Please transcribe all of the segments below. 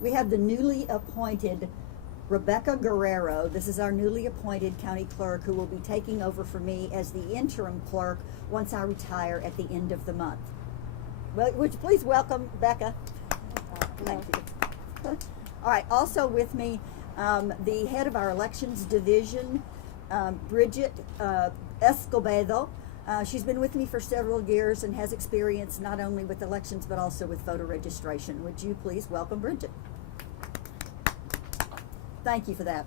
We have the newly appointed Rebecca Guerrero. This is our newly appointed county clerk who will be taking over for me as the interim clerk once I retire at the end of the month. Well, would you please welcome Becca? Thank you. All right, also with me, the head of our elections division, Bridget Escobedo. She's been with me for several years and has experience not only with elections but also with voter registration. Would you please welcome Bridget? Thank you for that.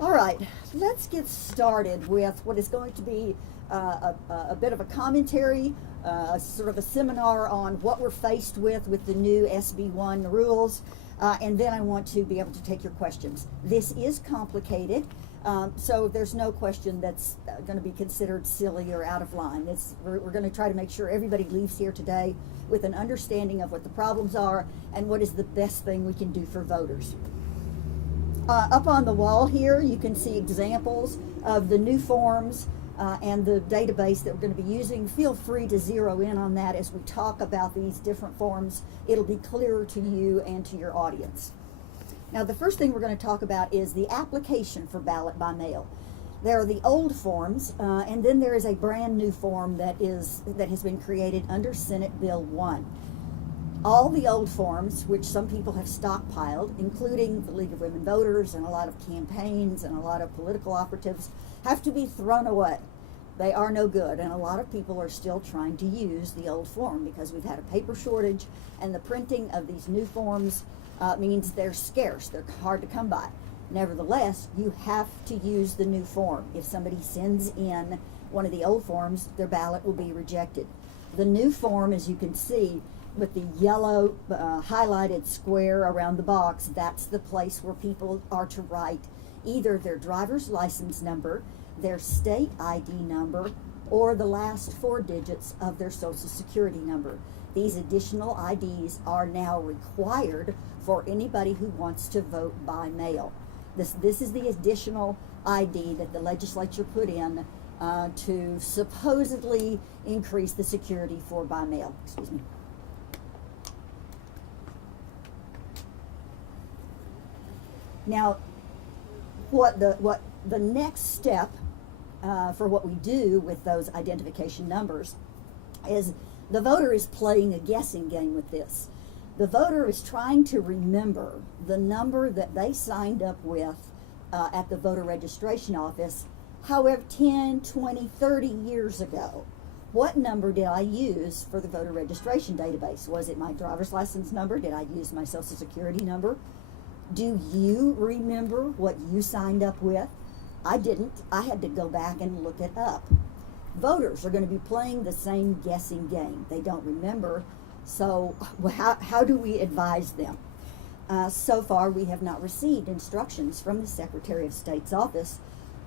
All right, let's get started with what is going to be a bit of a commentary, sort of a seminar on what we're faced with the new SB1 rules, and then I want to be able to take your questions. This is complicated, so there's no question that's going to be considered silly or out of line. We're going to try to make sure everybody leaves here today with an understanding of what the problems are and what is the best thing we can do for voters. Up on the wall here, you can see examples of the new forms and the database that we're going to be using. Feel free to zero in on that as we talk about these different forms. It'll be clearer to you and to your audience. Now, the first thing we're going to talk about is the application for ballot by mail. There are the old forms, and then there is a brand new form that has been created under Senate Bill 1. All the old forms, which some people have stockpiled, including the League of Women Voters and a lot of campaigns and a lot of political operatives, have to be thrown away. They are no good, and a lot of people are still trying to use the old form because we've had a paper shortage, and the printing of these new forms means they're scarce. They're hard to come by. Nevertheless, you have to use the new form. If somebody sends in one of the old forms, their ballot will be rejected. The new form, as you can see, with the yellow highlighted square around the box, that's the place where people are to write either their driver's license number, their state ID number, or the last 4 digits of their social security number. These additional IDs are now required for anybody who wants to vote by mail. This is the additional ID that the legislature put in to supposedly increase the security for by mail. Excuse me. Now, what the next step for what we do with those identification numbers is the voter is playing a guessing game with this. The voter is trying to remember the number that they signed up with at the voter registration office, however, 10, 20, 30 years ago. What number did I use for the voter registration database? Was it my driver's license number? Did I use my social security number? Do you remember what you signed up with? I didn't. I had to go back and look it up. Voters are going to be playing the same guessing game. They don't remember. So how do we advise them? So far, we have not received instructions from the Secretary of State's office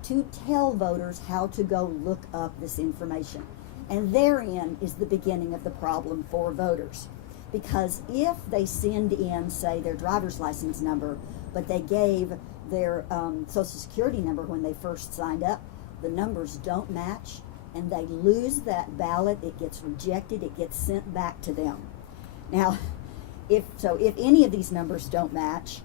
to tell voters how to go look up this information. And therein is the beginning of the problem for voters. Because if they send in, say, their driver's license number, but they gave their social security number when they first signed up, the numbers don't match, and they lose that ballot. It gets rejected. It gets sent back to them. Now, if any of these numbers don't match,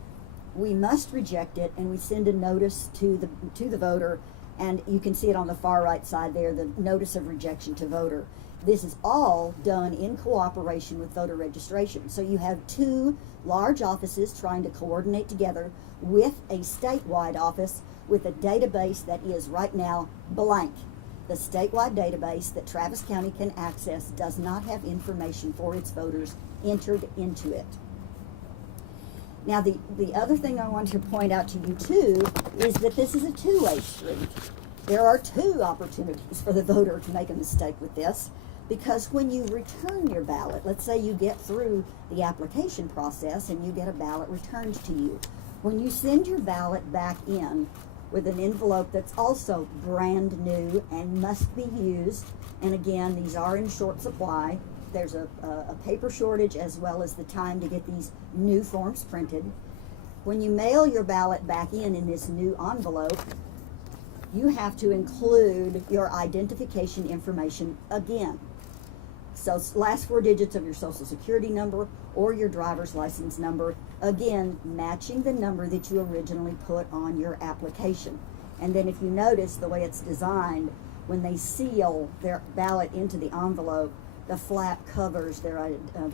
we must reject it, and we send a notice to the voter, and you can see it on the far right side there, the notice of rejection to voter. This is all done in cooperation with voter registration. So you have 2 large offices trying to coordinate together with a statewide office with a database that is right now blank. The statewide database that Travis County can access does not have information for its voters entered into it. Now, the other thing I want to point out to you too is that this is a two-way street. There are 2 opportunities for the voter to make a mistake with this. Because when you return your ballot, let's say you get through the application process and you get a ballot returned to you. When you send your ballot back in with an envelope that's also brand new and must be used, and again, these are in short supply, there's a paper shortage as well as the time to get these new forms printed. When you mail your ballot back in this new envelope, you have to include your identification information again. So last 4 digits of your social security number or your driver's license number, again, matching the number that you originally put on your application. And then if you notice the way it's designed, when they seal their ballot into the envelope, the flap covers their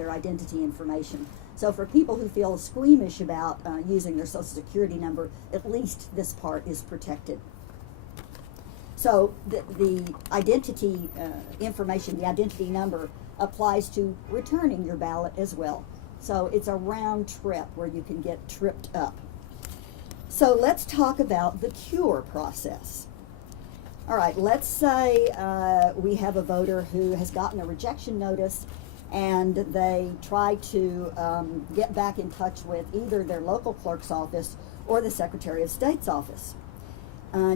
identity information. So for people who feel squeamish about using their Social Security number, at least this part is protected. So the identity information, the identity number, applies to returning your ballot as well. So it's a round trip where you can get tripped up. So let's talk about the cure process. All right, let's say we have a voter who has gotten a rejection notice and they try to get back in touch with either their local clerk's office or the Secretary of State's office.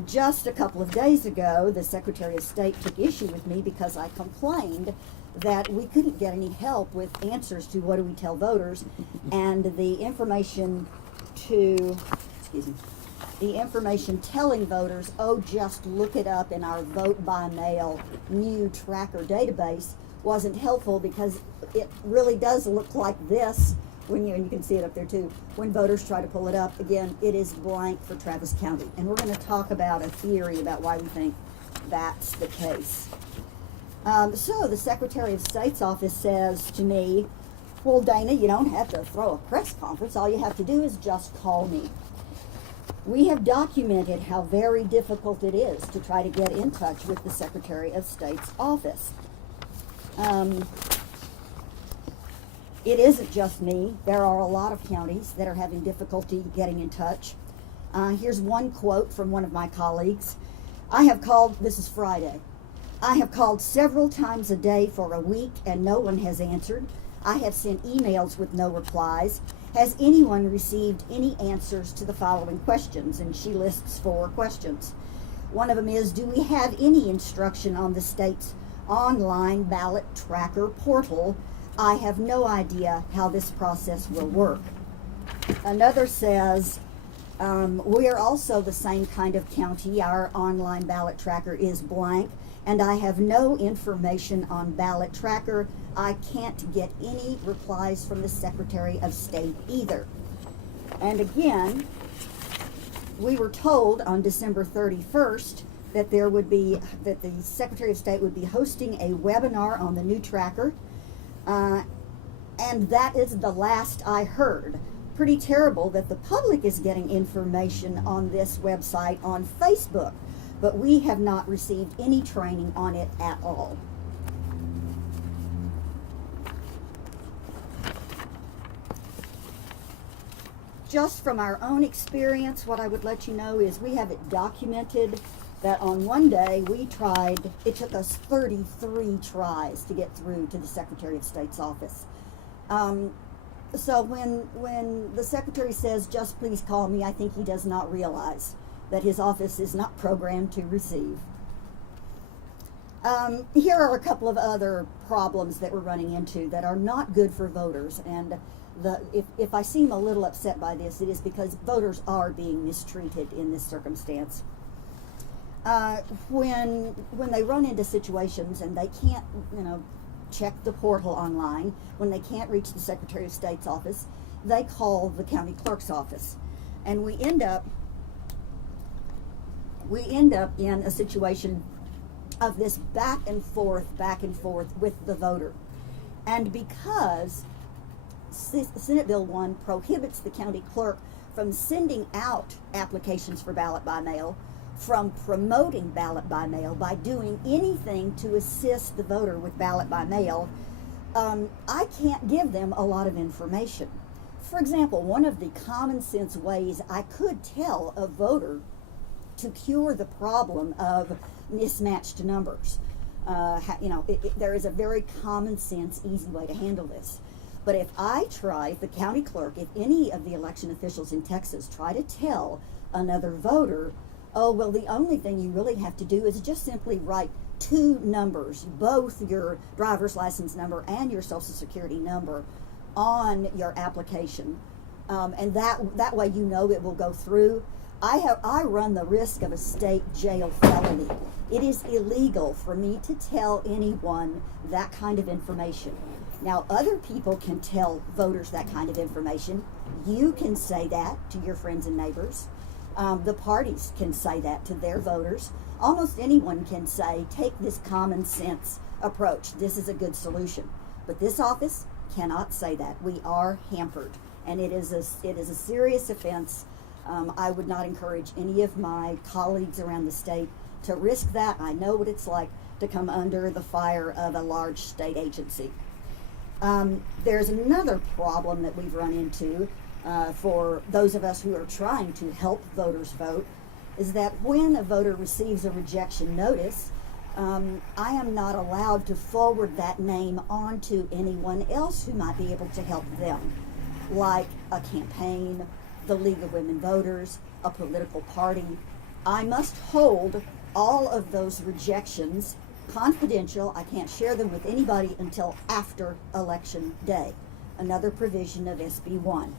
Just a couple of days ago, the Secretary of State took issue with me because I complained that we couldn't get any help with answers to what do we tell voters, and the information telling voters, oh, just look it up in our vote by mail new tracker database, wasn't helpful, because it really does look like this when you, and you can see it up there too, when voters try to pull it up. Again, it is blank for Travis County, and we're going to talk about a theory about why we think that's the case. So the Secretary of State's office says to me, well, Dana, you don't have to throw a press conference. All you have to do is just call me. We have documented how very difficult it is to try to get in touch with the Secretary of State's office. It isn't just me. There are a lot of counties that are having difficulty getting in touch. Here's one quote from one of my colleagues. I have called, this is Friday, I have called several times a day for a week and no one has answered. I have sent emails with no replies. Has anyone received any answers to the following questions? And she lists 4 questions. One of them is, do we have any instruction on the state's online ballot tracker portal? I have no idea how this process will work. Another says, we are also the same kind of county. Our online ballot tracker is blank, and I have no information on ballot tracker. I can't get any replies from the Secretary of State either. And again, we were told on December 31st that the Secretary of State would be hosting a webinar on the new tracker, and that is the last I heard. Pretty terrible that the public is getting information on this website on Facebook, but we have not received any training on it at all. Just from our own experience, what I would let you know is we have it documented that on one day we tried, it took us 33 tries to get through to the Secretary of State's office. So when the Secretary says, just please call me, I think he does not realize that his office is not programmed to receive. Here are a couple of other problems that we're running into that are not good for voters, and if I seem a little upset by this, it is because voters are being mistreated in this circumstance. When they run into situations and they can't, check the portal online, when they can't reach the Secretary of State's office, they call the county clerk's office, and we end up in a situation of this back and forth with the voter. And because Senate Bill 1 prohibits the county clerk from sending out applications for ballot by mail, from promoting ballot by mail, by doing anything to assist the voter with ballot by mail, I can't give them a lot of information. For example, one of the common sense ways I could tell a voter to cure the problem of mismatched numbers, there is a very common sense, easy way to handle this. But if the county clerk, if any of the election officials in Texas try to tell another voter, oh, well, the only thing you really have to do is just simply write 2 numbers, both your driver's license number and your Social Security number, on your application, and that way it will go through. I run the risk of a state jail felony. It is illegal for me to tell anyone that kind of information. Now, other people can tell voters that kind of information. You can say that to your friends and neighbors. The parties can say that to their voters. Almost anyone can say, take this common sense approach. This is a good solution. But this office cannot say that. We are hampered, and it is a serious offense. I would not encourage any of my colleagues around the state to risk that. I know what it's like to come under the fire of a large state agency. There's another problem that we've run into for those of us who are trying to help voters vote, is that when a voter receives a rejection notice, I am not allowed to forward that name on to anyone else who might be able to help them, like a campaign, the League of Women Voters, a political party. I must hold all of those rejections confidential. I can't share them with anybody until after Election Day. Another provision of SB 1.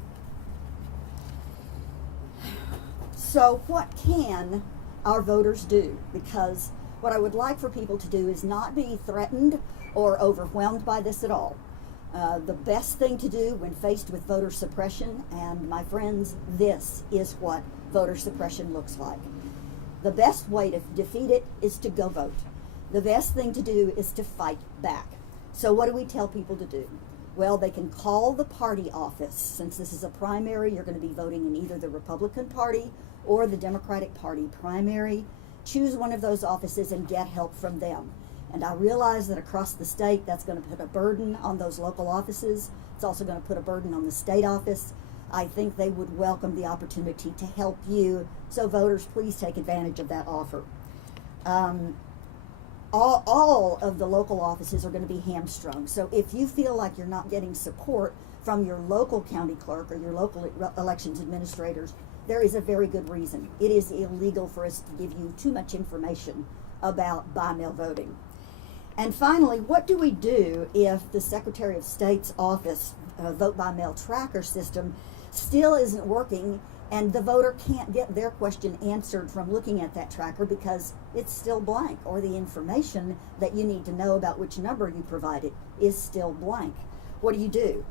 So what can our voters do? Because what I would like for people to do is not be threatened or overwhelmed by this at all. The best thing to do when faced with voter suppression, and my friends, this is what voter suppression looks like. The best way to defeat it is to go vote. The best thing to do is to fight back. So what do we tell people to do? Well, they can call the party office. Since this is a primary, you're going to be voting in either the Republican Party or the Democratic Party primary. Choose one of those offices and get help from them. And I realize that across the state, that's going to put a burden on those local offices. It's also going to put a burden on the state office. I think they would welcome the opportunity to help you. So voters, please take advantage of that offer. All of the local offices are going to be hamstrung. So if you feel like you're not getting support from your local county clerk or your local elections administrators, there is a very good reason. It is illegal for us to give you too much information about by-mail voting. And finally, what do we do if the Secretary of State's office vote-by-mail tracker system still isn't working and the voter can't get their question answered from looking at that tracker because it's still blank, or the information that you need to know about which number you provided is still blank? What do?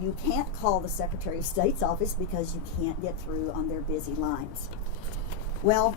You can't call the Secretary of State's office because you can't get through on their busy lines. Well,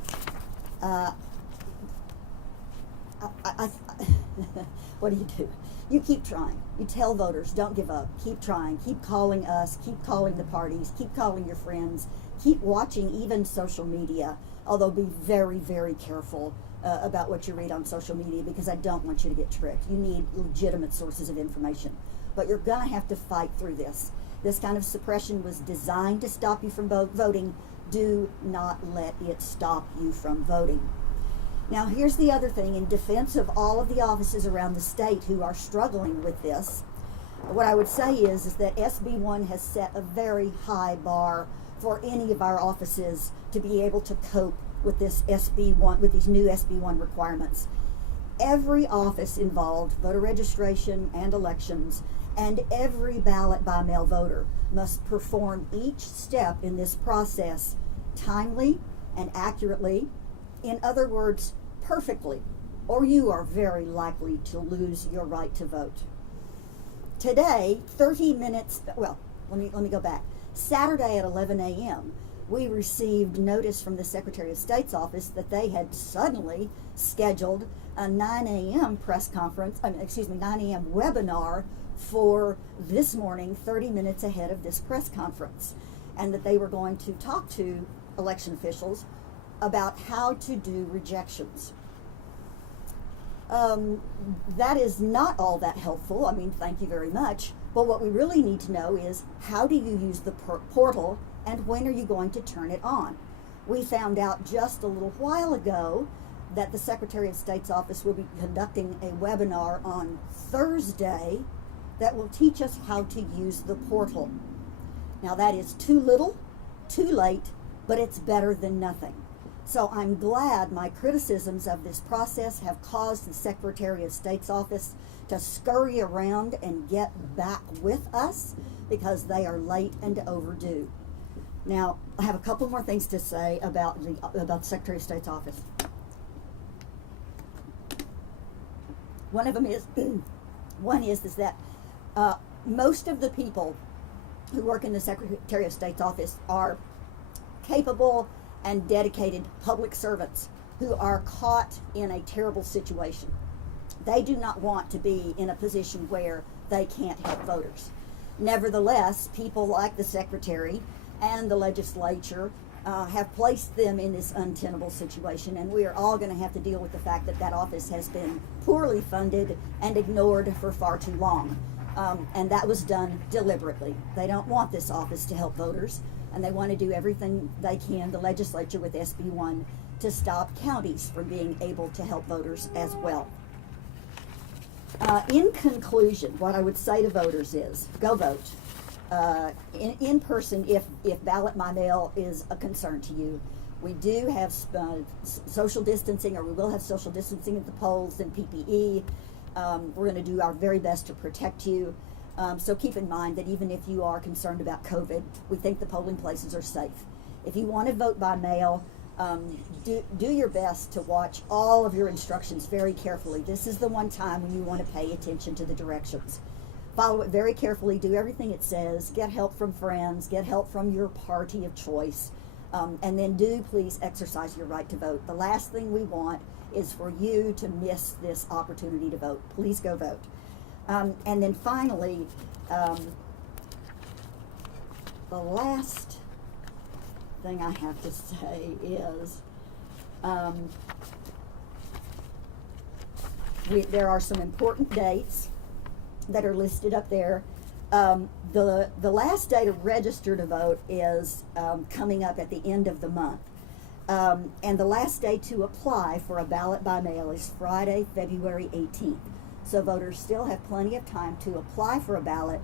what do? You keep trying. You tell voters, don't give up. Keep trying. Keep calling us. Keep calling the parties. Keep calling your friends. Keep watching even social media, although be very, very careful about what you read on social media, because I don't want you to get tricked. You need legitimate sources of information. But you're going to have to fight through this. This kind of suppression was designed to stop you from voting. Do not let it stop you from voting. Now, here's the other thing. In defense of all of the offices around the state who are struggling with this, what I would say is that SB 1 has set a very high bar for any of our offices to be able to cope with this SB 1, with these new SB 1 requirements. Every office involved, voter registration and elections, and every ballot by mail voter must perform each step in this process timely and accurately. In other words, perfectly, or you are very likely to lose your right to vote. Today, 30 minutes, well, let me go back. Saturday at 11 a.m., we received notice from the Secretary of State's office that they had suddenly scheduled a 9 a.m. 9 a.m. webinar for this morning, 30 minutes ahead of this press conference, and that they were going to talk to election officials about how to do rejections. That is not all that helpful. I mean, thank you very much. But what we really need to know is, how do you use the portal, and when are you going to turn it on? We found out just a little while ago that the Secretary of State's office will be conducting a webinar on Thursday that will teach us how to use the portal. Now, that is too little, too late, but it's better than nothing. So I'm glad my criticisms of this process have caused the Secretary of State's office to scurry around and get back with us, because they are late and overdue. Now, I have a couple more things to say about the Secretary of State's office. One of them is, is that Most of the people who work in the Secretary of State's office are capable and dedicated public servants who are caught in a terrible situation. They do not want to be in a position where they can't help voters. Nevertheless, people like the Secretary and the legislature have placed them in this untenable situation, and we are all going to have to deal with the fact that that office has been poorly funded and ignored for far too long. And that was done deliberately. They don't want this office to help voters, and they want to do everything they can, the legislature with SB 1, to stop counties from being able to help voters as well. In conclusion, what I would say to voters is, go vote. In person, if ballot by mail is a concern to you. We do have social distancing, or we will have social distancing at the polls and PPE. We're going to do our very best to protect you. So keep in mind that even if you are concerned about COVID, we think the polling places are safe. If you want to vote by mail, do your best to watch all of your instructions very carefully. This is the one time when you want to pay attention to the directions. Follow it very carefully, do everything it says, get help from friends, get help from your party of choice, and then do please exercise your right to vote. The last thing we want is for you to miss this opportunity to vote. Please go vote. And then finally, the last thing I have to say is there are some important dates that are listed up there. The last day to register to vote is coming up at the end of the month. And the last day to apply for a ballot by mail is Friday, February 18th. So voters still have plenty of time to apply for a ballot,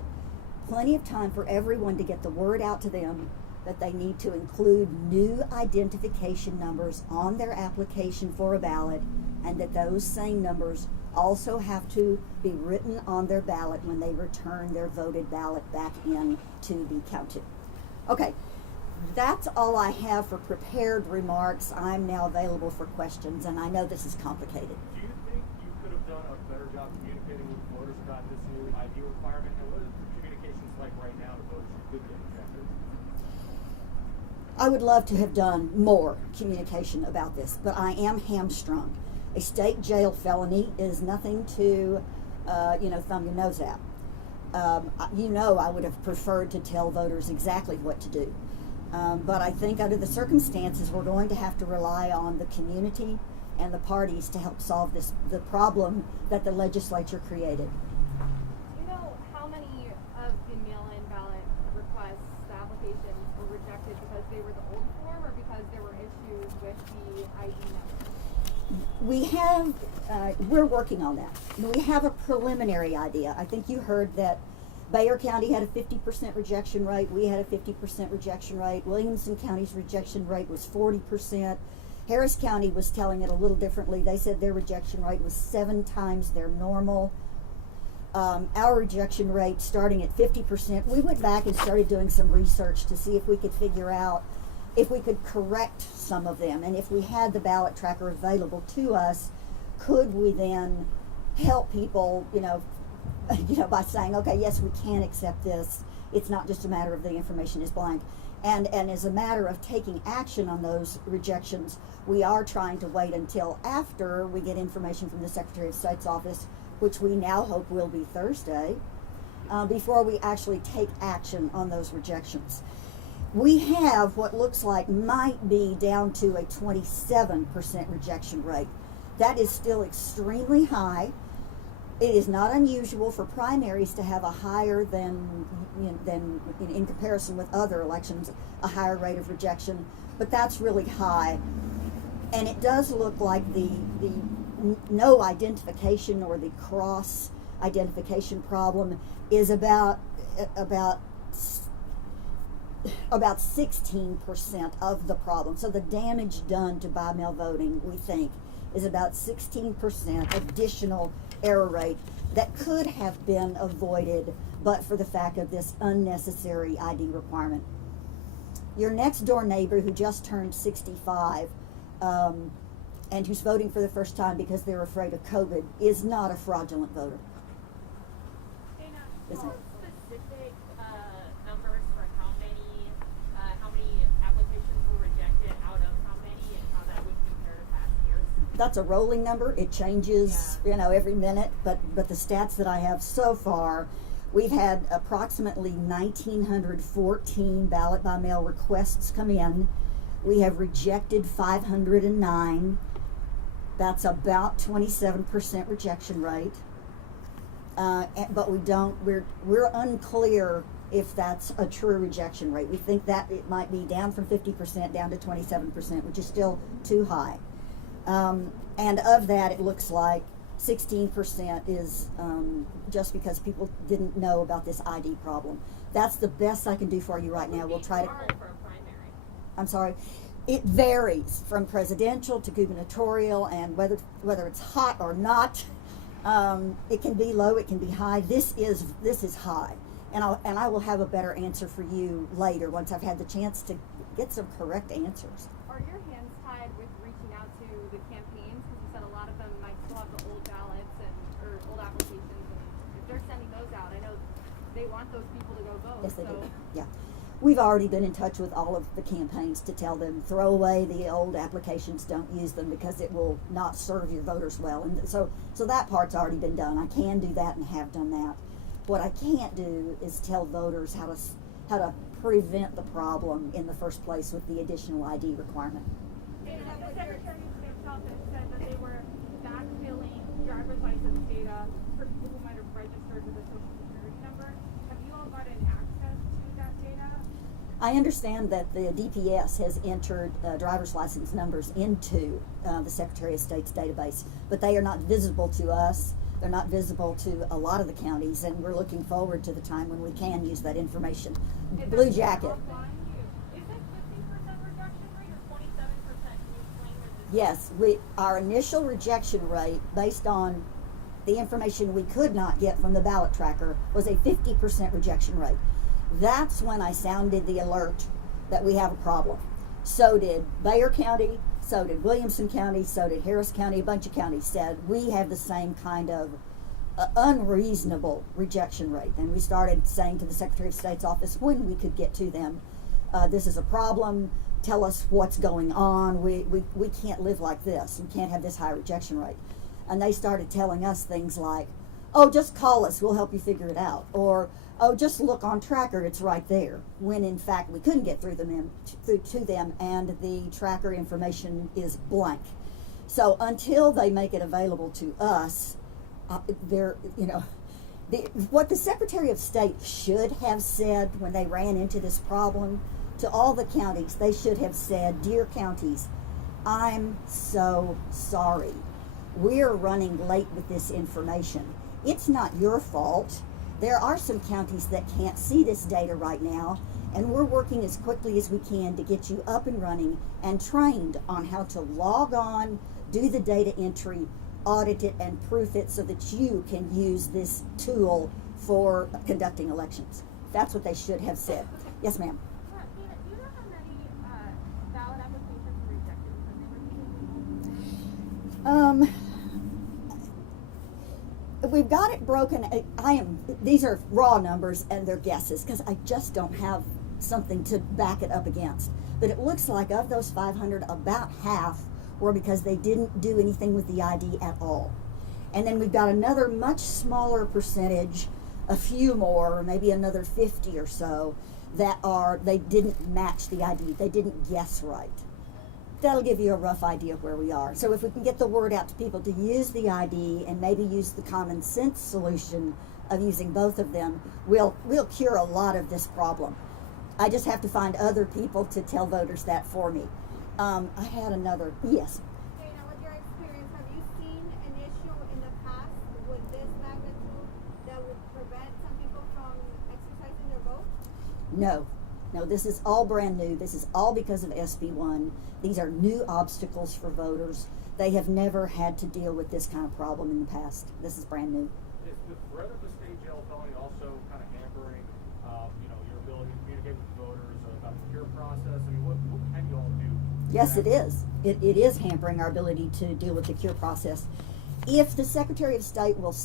plenty of time for everyone to get the word out to them that they need to include new identification numbers on their application for a ballot, and that those same numbers also have to be written on their ballot when they return their voted ballot back in to be counted. Okay, that's all I have for prepared remarks. I'm now available for questions, and I know this is complicated. Do you think you could have done a better job communicating with voters about this new ID requirement? And what is the communications like right now to voters who could get rejected? I would love to have done more communication about this, but I am hamstrung. A state jail felony is nothing to, thumb your nose at. I would have preferred to tell voters exactly what to do. But I think under the circumstances, we're going to have to rely on the community and the parties to help solve the problem that the legislature created. Do you know how many of the mail-in ballot requests, the applications, were rejected because they were the old form or because there were issues with the ID number? We're working on that. We have a preliminary idea. I think you heard that Bayer County had a 50% rejection rate. We had a 50% rejection rate. Williamson County's rejection rate was 40%. Harris County was telling it a little differently. They said their rejection rate was 7 times their normal. Our rejection rate starting at 50%. We went back and started doing some research to see if we could figure out if we could correct some of them, and if we had the ballot tracker available to us, could we then help people, by saying, okay, yes, we can accept this. It's not just a matter of the information is blank. And as a matter of taking action on those rejections, we are trying to wait until after we get information from the Secretary of State's office, which we now hope will be Thursday, before we actually take action on those rejections. We have what looks like might be down to a 27% rejection rate. That is still extremely high. It is not unusual for primaries to have a higher than in comparison with other elections, a higher rate of rejection, but that's really high. And it does look like the no identification or the cross identification problem is about 16% of the problem. So the damage done to by mail voting, we think, is about 16% additional error rate that could have been avoided but for the fact of this unnecessary ID requirement. Your next door neighbor who just turned 65 and who's voting for the first time because they're afraid of COVID is not a fraudulent voter. Dana, Yes, ma'am. Specific numbers for how many applications were rejected out of how many, and how that would compare to past years? That's a rolling number. It changes, Yeah. every minute. But the stats that I have so far, we've had approximately 1,914 ballot by mail requests come in. We have rejected 509. That's about 27% rejection rate. But we're unclear if that's a true rejection rate. We think that it might be down from 50% down to 27%, which is still too high. And of that, it looks like 16% is just because people didn't know about this ID problem. That's the best I can do for you right now. We'll try to. Normal for a primary. I'm sorry. It varies from presidential to gubernatorial, and whether it's hot or not. It can be low, it can be high. This is high, and I will have a better answer for you later once I've had the chance to get some correct answers. Are your hands tied with reaching out to the campaigns? Because you said a lot of them might still have the old ballots or old applications, and if they're sending those out, I know they want those people to go vote. Yes, they so do. Yeah. We've already been in touch with all of the campaigns to tell them, throw away the old applications, don't use them because it will not serve your voters well. And so that part's already been done. I can do that and have done that. What I can't do is tell voters how to prevent the problem in the first place with the additional ID requirement. And the Secretary of State's office said that they were backfilling driver's license data for people who might have registered with a social security number. Have you all gotten access to that data? I understand that the DPS has entered driver's license numbers into the Secretary of State's database, but they are not visible to us. They're not visible to a lot of the counties, and we're looking forward to the time when we can use that information. Blue Jacket. Is it 50% rejection rate or 27%? Can you explain what this Yes, our initial rejection rate, based on the information we could not get from the ballot tracker, was a 50% rejection rate. That's when I sounded the alert that we have a problem. So did Bayer County, so did Williamson County, so did Harris County. A bunch of counties said we have the same kind of unreasonable rejection rate. And we started saying to the Secretary of State's office when we could get to them, this is a problem, tell us what's going on. We can't live like this. We can't have this high rejection rate. And they started telling us things like, oh, just call us, we'll help you figure it out. Or, oh, just look on tracker, it's right there. When in fact we couldn't get through to them, and the tracker information is blank. So until they make it available to us, what the Secretary of State should have said when they ran into this problem to all the counties, they should have said, dear counties, I'm so sorry. We're running late with this information. It's not your fault. There are some counties that can't see this data right now, and we're working as quickly as we can to get you up and running and trained on how to log on, do the data entry, audit it, and proof it so that you can use this tool for conducting elections. That's what they should have said. Yes, ma'am. Dana, do you know how many ballot applications were rejected because they were too old? We've got it broken. These are raw numbers and they're guesses because I just don't have something to back it up against. But it looks like of those 500, about half were because they didn't do anything with the ID at all. And then we've got another much smaller percentage, a few more, maybe another 50 or so, they didn't match the ID. They didn't guess right. That'll give you a rough idea of where we are. So if we can get the word out to people to use the ID and maybe use the common sense solution of using both of them, we'll cure a lot of this problem. I just have to find other people to tell voters that for me. I had another, yes. Dana, with your experience, have you seen an issue in the past with this magnitude that would prevent some people from exercising their vote? No, this is all brand new. This is all because of SB1. These are new obstacles for voters. They have never had to deal with this kind of problem in the past. This is brand new. Is the threat of the state jail felony also kind of hampering, your ability to communicate with voters about the cure process? I mean, what can you all do? Yes, it is. It is hampering our ability to deal with the cure process. If the Secretary of State will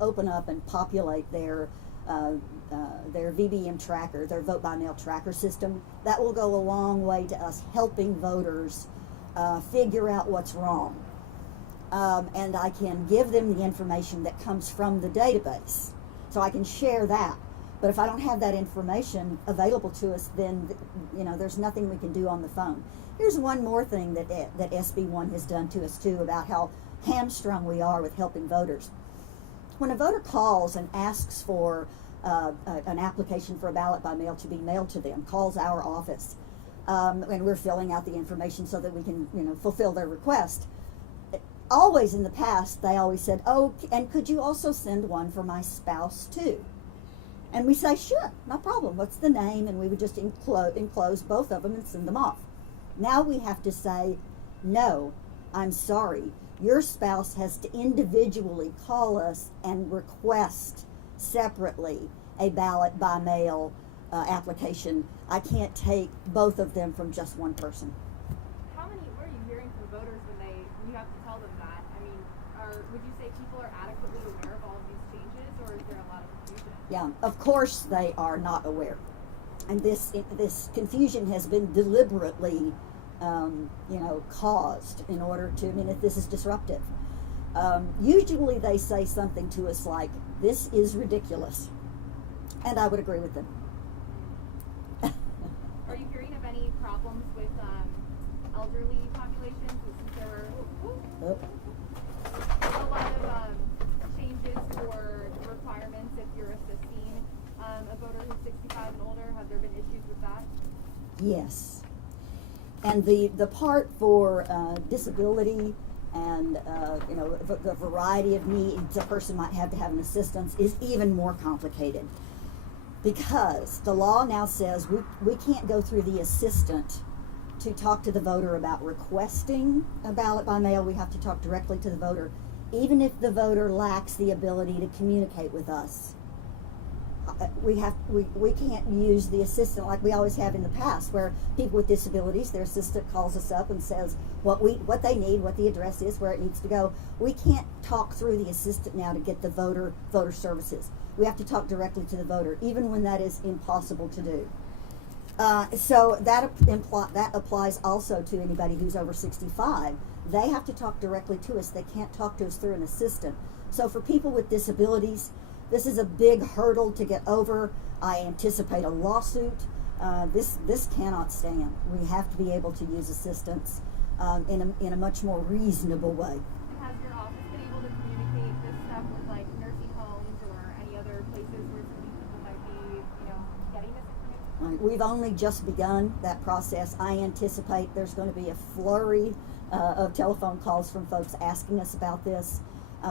open up and populate their their VBM tracker, their vote by mail tracker system. That will go a long way to us helping voters figure out what's wrong. And I can give them the information that comes from the database. So I can share that. But if I don't have that information available to us, then there's nothing we can do on the phone. Here's one more thing that SB1 has done to us too about how hamstrung we are with helping voters. When a voter calls and asks for an application for a ballot by mail to be mailed to them, calls our office, and we're filling out the information so that we can fulfill their request. Always in the past, they always said, "Oh, and could you also send one for my spouse too?" And we say, "Sure, no problem. What's the name?" And we would just enclose both of them and send them off. Now we have to say, "No, I'm sorry. Your spouse has to individually call us and request separately a ballot by mail application. I can't take both of them from just one person." What are you hearing from voters when you have to tell them that? I mean, would you say people are adequately aware of all of these changes, or is there a lot of confusion? Yeah, of course they are not aware. And this confusion has been deliberately caused in order to, if this is disruptive. Usually they say something to us like, "This is ridiculous." And I would agree with them. Are you hearing of any problems with elderly populations? Since there were a lot of changes for requirements if you're assisting a voter who's 65 and older, have there been issues with that? Yes. And the part for disability and the variety of needs a person might have to have an assistance is even more complicated, because the law now says we can't go through the assistant to talk to the voter about requesting a ballot by mail. We have to talk directly to the voter, even if the voter lacks the ability to communicate with us. We can't use the assistant like we always have in the past, where people with disabilities, their assistant calls us up and says what they need, what the address is, where it needs to go. We can't talk through the assistant now to get the voter services. We have to talk directly to the voter, even when that is impossible to do. So that applies also to anybody who's over 65. They have to talk directly to us. They can't talk to us through an assistant. So for people with disabilities, this is a big hurdle to get over. I anticipate a lawsuit. This cannot stand. We have to be able to use assistance in a much more reasonable way. Has your office been able to communicate this stuff with like nursing homes or any other places where some of these people might be, getting this information? We've only just begun that process. I anticipate there's going to be a flurry of telephone calls from folks asking us about this.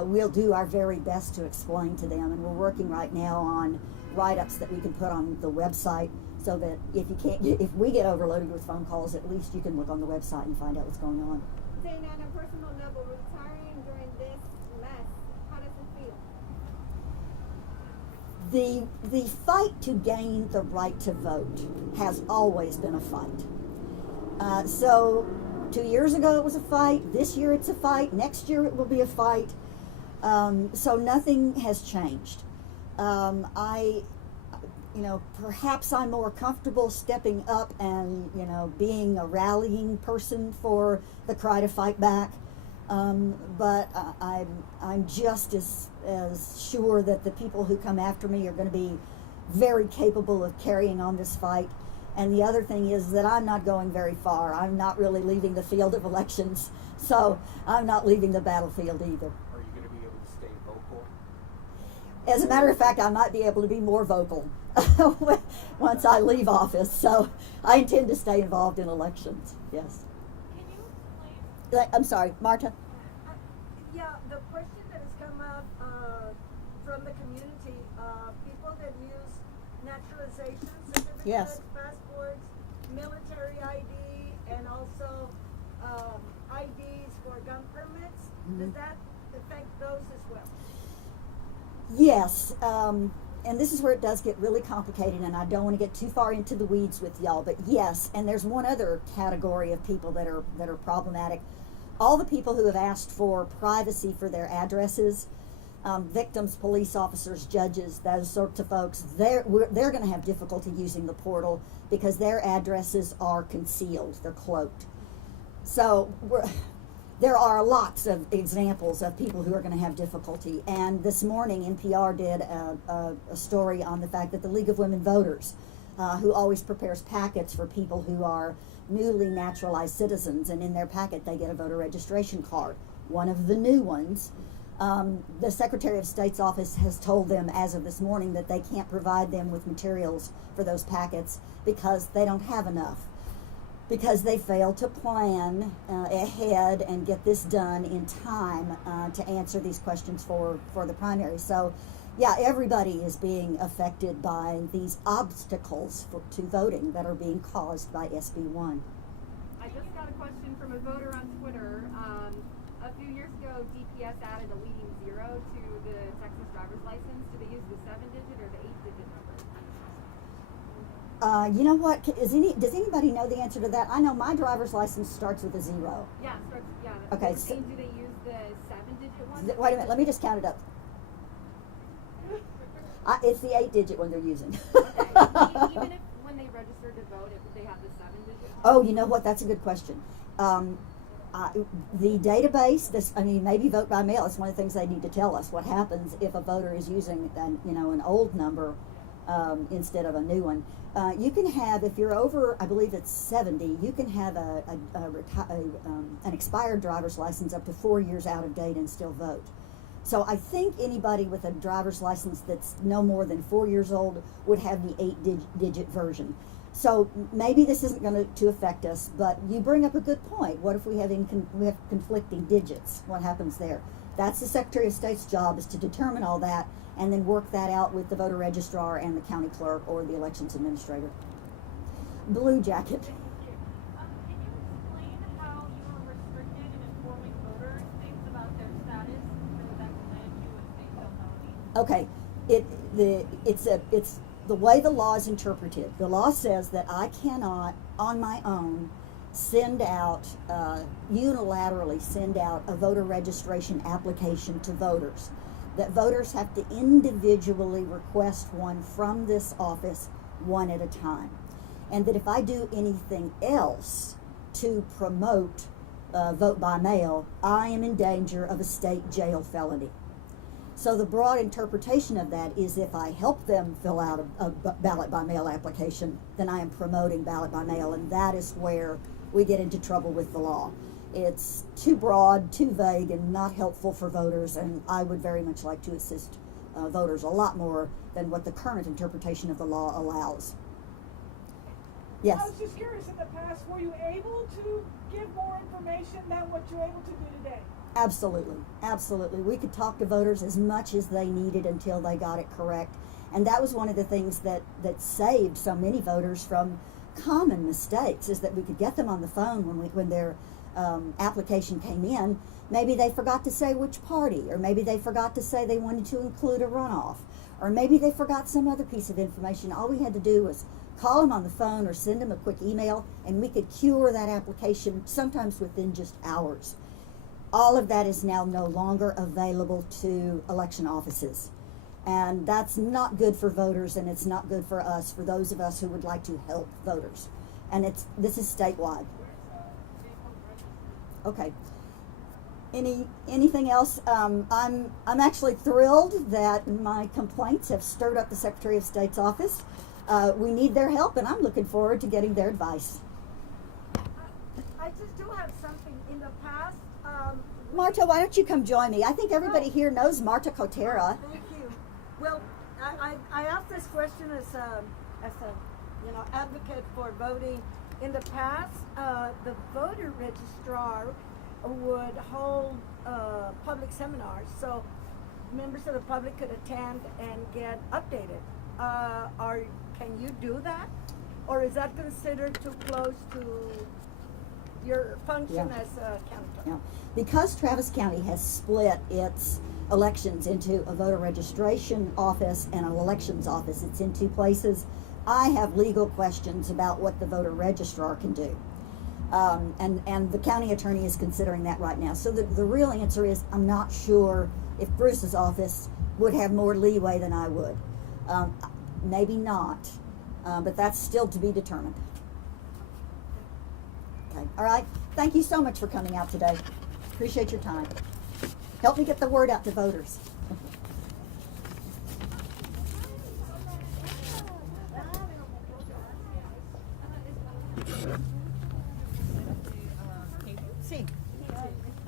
We'll do our very best to explain to them, and we're working right now on write-ups that we can put on the website, so that if we get overloaded with phone calls, at least you can look on the website and find out what's going on. Saying on a personal level, retiring during this mess, how does it feel? The fight to gain the right to vote has always been a fight. So 2 years ago it was a fight. This year it's a fight. Next year it will be a fight. So nothing has changed. Perhaps I'm more comfortable stepping up and, being a rallying person for the cry to fight back. But I'm just as sure that the people who come after me are going to be very capable of carrying on this fight. And the other thing is that I'm not going very far. I'm not really leaving the field of elections, so I'm not leaving the battlefield either. Are you going to be able to stay vocal? As a matter of fact, I might be able to be more vocal once I leave office. So I intend to stay involved in elections. Yes. Can you explain? I'm sorry, Marta. Yeah, the question that has come up from the community, people that use naturalization certificates, Yes. passports, military ID, and also IDs for gun permits. Does that affect those as well? Yes, and this is where it does get really complicated, and I don't want to get too far into the weeds with y'all, but yes, and there's one other category of people that are problematic. All the people who have asked for privacy for their addresses, victims, police officers, judges, those sorts of folks, they're going to have difficulty using the portal because their addresses are concealed, they're cloaked. So there are lots of examples of people who are going to have difficulty. And this morning, NPR did a story on the fact that the League of Women Voters, who always prepares packets for people who are newly naturalized citizens, and in their packet they get a voter registration card, one of the new ones. The Secretary of State's office has told them as of this morning that they can't provide them with materials for those packets because they don't have enough, because they failed to plan ahead and get this done in time to answer these questions for the primary. So yeah, everybody is being affected by these obstacles to voting that are being caused by SB1. I just got a question from a voter on Twitter. A few years ago, DPS added a leading 0 to the Texas driver's license. Do they use the 7-digit or the 8-digit number? You know what? Does anybody know the answer to that? I know my driver's license starts with a 0. Yeah, starts. Yeah. Okay, And so- do they use the 7-digit one? Wait a minute, let me just count it up. It's the 8-digit one they're using. Okay. Even if when they register to vote, if they have the 7-digit one? Oh, you know what? That's a good question. The database, maybe vote by mail. It's one of the things they need to tell us. What happens if a voter is using an old number instead of a new one? You can have, if you're over, I believe it's 70, you can have an expired driver's license up to 4 years out of date and still vote. So I think anybody with a driver's license that's no more than 4 years old would have the 8-digit version. So maybe this isn't going to affect us, but you bring up a good point. What if we have conflicting digits? What happens there? That's the Secretary of State's job, is to determine all that and then work that out with the voter registrar and the county clerk or the elections administrator. Blue jacket. Can you explain how you were restricted in informing voters things about their status because that led you and state felony? Okay, it's the way the law is interpreted. The law says that I cannot, on my own, unilaterally send out a voter registration application to voters. That voters have to individually request one from this office, one at a time. And that if I do anything else to promote vote by mail, I am in danger of a state jail felony. So the broad interpretation of that is if I help them fill out a ballot by mail application, then I am promoting ballot by mail, and that is where we get into trouble with the law. It's too broad, too vague, and not helpful for voters, and I would very much like to assist voters a lot more than what the current interpretation of the law allows. Yes? I was just curious, in the past, were you able to give more information than what you're able to do today? Absolutely, absolutely. We could talk to voters as much as they needed until they got it correct. And that was one of the things that saved so many voters from common mistakes, is that we could get them on the phone when their application came in. Maybe they forgot to say which party, or maybe they forgot to say they wanted to include a runoff, or maybe they forgot some other piece of information. All we had to do was call them on the phone or send them a quick email, and we could cure that application sometimes within just hours. All of that is now no longer available to election offices. And that's not good for voters, and it's not good for us, for those of us who would like to help voters. And this is statewide. Okay. Anything else? I'm actually thrilled that my complaints have stirred up the Secretary of State's office. We need their help, and I'm looking forward to getting their advice. I just do have something. In the past, Marta, why don't you come join me? I think everybody here knows Marta Cotera. thank you. Well, I asked this question as a advocate for voting. In the past, the voter registrar would hold public seminars, so members of the public could attend and get updated. Can you do that, or is that considered too close to your function as a county clerk? Yeah. Because Travis County has split its elections into a voter registration office and an elections office, it's in two places, I have legal questions about what the voter registrar can do. And the county attorney is considering that right now. So the real answer is, I'm not sure if Bruce's office would have more leeway than I would. Maybe not, but that's still to be determined. Okay, all right. Thank you so much for coming out today. Appreciate your time. Help me get the word out to voters. Sí.